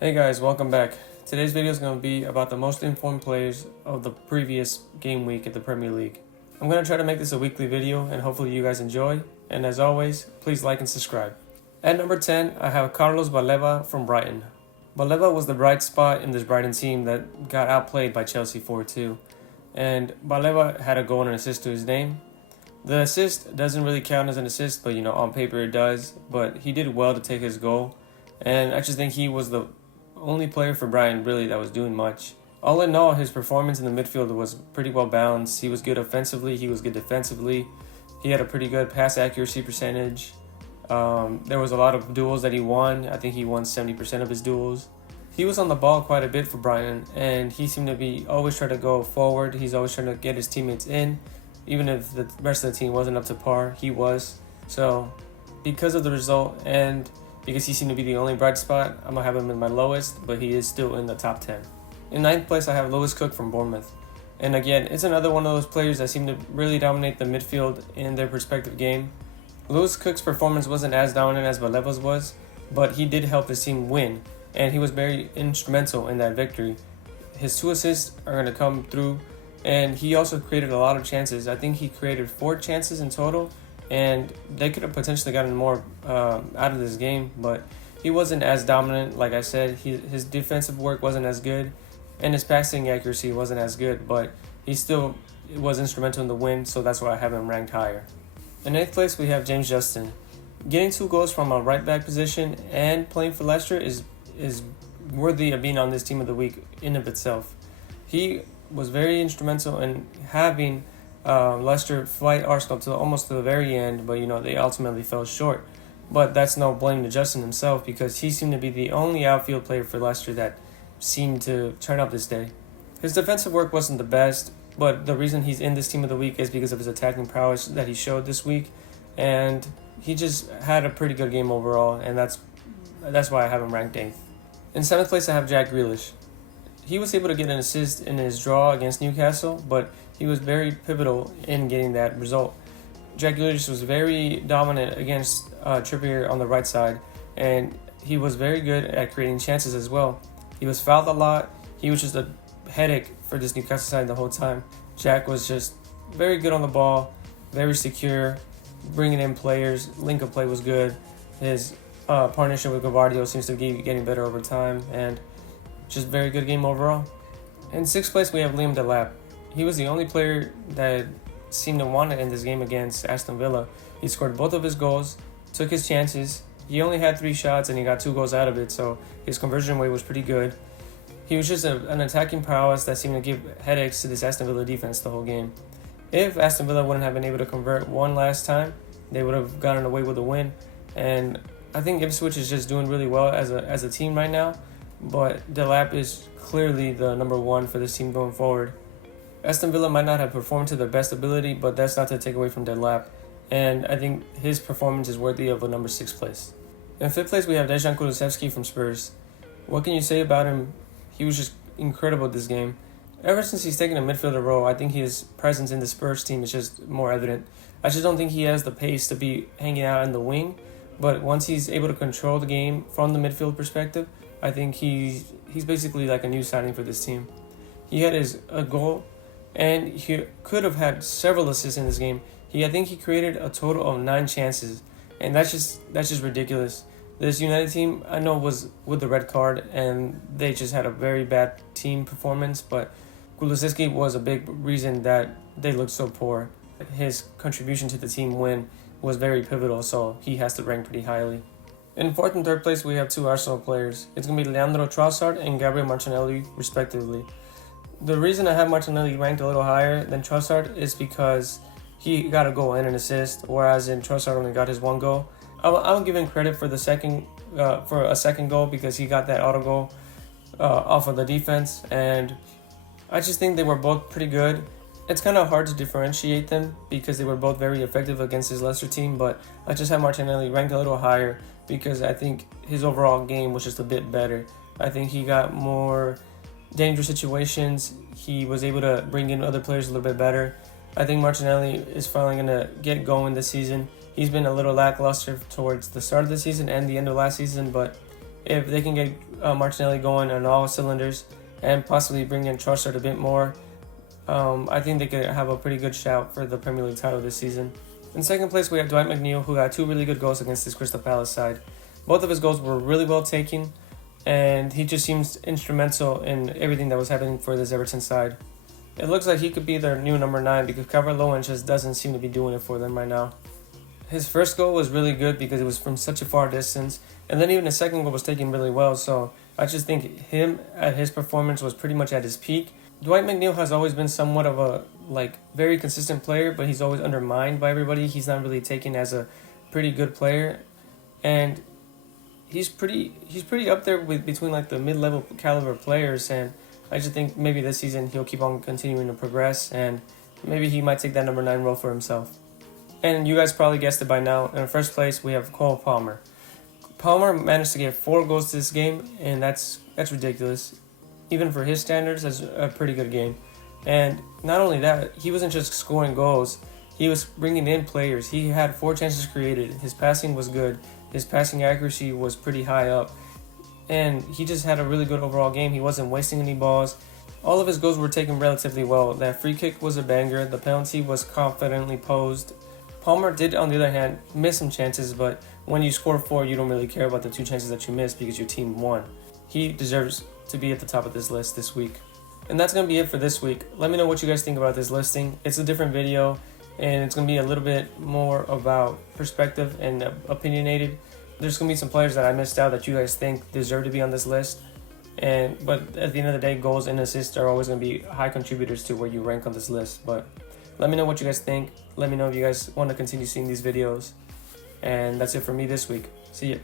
Hey guys, welcome back. Today's video is going to be about the most informed players of the previous game week at the Premier League. I'm going to try to make this a weekly video and hopefully you guys enjoy. And as always, please like and subscribe. At number 10, I have Carlos Baleba from Brighton. Baleba was the bright spot in this Brighton team that got outplayed by Chelsea 4-2. And Baleba had a goal and an assist to his name. The assist doesn't really count as an assist, but on paper it does. But he did well to take his goal. And I just think he was the only player for Brighton really that was doing much. All in all, his performance in the midfield was pretty well balanced. He was good offensively, he was good defensively. He had a pretty good pass accuracy percentage. There was a lot of duels that he won. I think he won 70% of his duels. He was on the ball quite a bit for Brighton, and he seemed to be always trying to go forward. He's always trying to get his teammates in. Even if the rest of the team wasn't up to par, he was. So because of the result and because he seemed to be the only bright spot, I'm going to have him in my lowest, but he is still in the top 10. In 9th place, I have Lewis Cook from Bournemouth. And again, it's another one of those players that seem to really dominate the midfield in their respective game. Lewis Cook's performance wasn't as dominant as Baleba's was, but he did help his team win, and he was very instrumental in that victory. His 2 assists are going to come through, and he also created a lot of chances. I think he created 4 chances in total, and they could have potentially gotten more out of this game, but he wasn't as dominant. Like I said, his defensive work wasn't as good, and his passing accuracy wasn't as good, but he still was instrumental in the win, so that's why I have him ranked higher. In 8th place, we have James Justin. Getting 2 goals from a right back position and playing for Leicester is worthy of being on this team of the week in of itself. He was very instrumental in having Leicester fight Arsenal almost to the very end, but they ultimately fell short. But that's no blame to Justin himself, because he seemed to be the only outfield player for Leicester that seemed to turn up this day. His defensive work wasn't the best, but the reason he's in this team of the week is because of his attacking prowess that he showed this week, and he just had a pretty good game overall, and that's why I have him ranked 8th. In 7th place, I have Jack Grealish. He was able to get an assist in his draw against Newcastle, but he was very pivotal in getting that result. Jack Grealish was very dominant against Trippier on the right side, and he was very good at creating chances as well. He was fouled a lot. He was just a headache for this Newcastle side the whole time. Jack was just very good on the ball, very secure, bringing in players. Link-up play was good. His partnership with Gavardio seems to be getting better over time, and just very good game overall. In 6th place, we have Liam Delap. He was the only player that seemed to want it in this game against Aston Villa. He scored both of his goals, took his chances. He only had 3 shots and he got 2 goals out of it, so his conversion rate was pretty good. He was just an attacking prowess that seemed to give headaches to this Aston Villa defense the whole game. If Aston Villa wouldn't have been able to convert one last time, they would have gotten away with a win. And I think Ipswich is just doing really well as a team right now, but Delap is clearly the number 1 for this team going forward. Aston Villa might not have performed to their best ability, but that's not to take away from Delap, and I think his performance is worthy of a number 6 place. In 5th place, we have Dejan Klose from Spurs. What can you say about him? He was just incredible this game. Ever since he's taken a midfielder role, I think his presence in the Spurs team is just more evident. I just don't think he has the pace to be hanging out in the wing, but once he's able to control the game from the midfield perspective, I think he's basically like a new signing for this team. He had a goal, and he could have had several assists in this game. I think he created a total of 9 chances, and that's just ridiculous. This United team, I know, was with the red card, and they just had a very bad team performance, but Kulusevski was a big reason that they looked so poor. His contribution to the team win was very pivotal, so he has to rank pretty highly. In 4th and 3rd place, we have 2 Arsenal players. It's going to be Leandro Trossard and Gabriel Martinelli, respectively. The reason I have Martinelli ranked a little higher than Trossard is because he got a goal and an assist, whereas Trossard only got his 1 goal. I'll give him credit for a second goal, because he got that auto goal off of the defense, and I just think they were both pretty good. It's kind of hard to differentiate them because they were both very effective against his Leicester team, but I just have Martinelli ranked a little higher because I think his overall game was just a bit better. I think he got more dangerous situations. He was able to bring in other players a little bit better. I think Martinelli is finally going to get going this season. He's been a little lackluster towards the start of the season and the end of last season, but if they can get Martinelli going on all cylinders and possibly bring in Trossard a bit more, I think they could have a pretty good shout for the Premier League title this season. In second place, we have Dwight McNeil, who got 2 really good goals against this Crystal Palace side. Both of his goals were really well taken, and he just seems instrumental in everything that was happening for this Everton side. It looks like he could be their new number 9 because Calvert-Lewin just doesn't seem to be doing it for them right now. His first goal was really good because it was from such a far distance, and then even his second goal was taken really well, so I just think him at his performance was pretty much at his peak. Dwight McNeil has always been somewhat of a very consistent player, but he's always undermined by everybody. He's not really taken as a pretty good player, and he's pretty up there with between the mid-level caliber players, and I just think maybe this season he'll keep on continuing to progress, and maybe he might take that number 9 role for himself. And you guys probably guessed it by now. In first place, we have Cole Palmer. Palmer managed to get 4 goals this game, and that's ridiculous. Even for his standards, that's a pretty good game. And not only that, he wasn't just scoring goals. He was bringing in players. He had 4 chances created. His passing was good. His passing accuracy was pretty high up. And he just had a really good overall game. He wasn't wasting any balls. All of his goals were taken relatively well. That free kick was a banger. The penalty was confidently posed. Palmer did, on the other hand, miss some chances, but when you score 4, you don't really care about the 2 chances that you missed because your team won. He deserves to be at the top of this list this week. And that's going to be it for this week. Let me know what you guys think about this listing. It's a different video, and it's going to be a little bit more about perspective and opinionated. There's going to be some players that I missed out that you guys think deserve to be on this list. But at the end of the day, goals and assists are always going to be high contributors to where you rank on this list. But let me know what you guys think. Let me know if you guys want to continue seeing these videos. And that's it for me this week. See ya.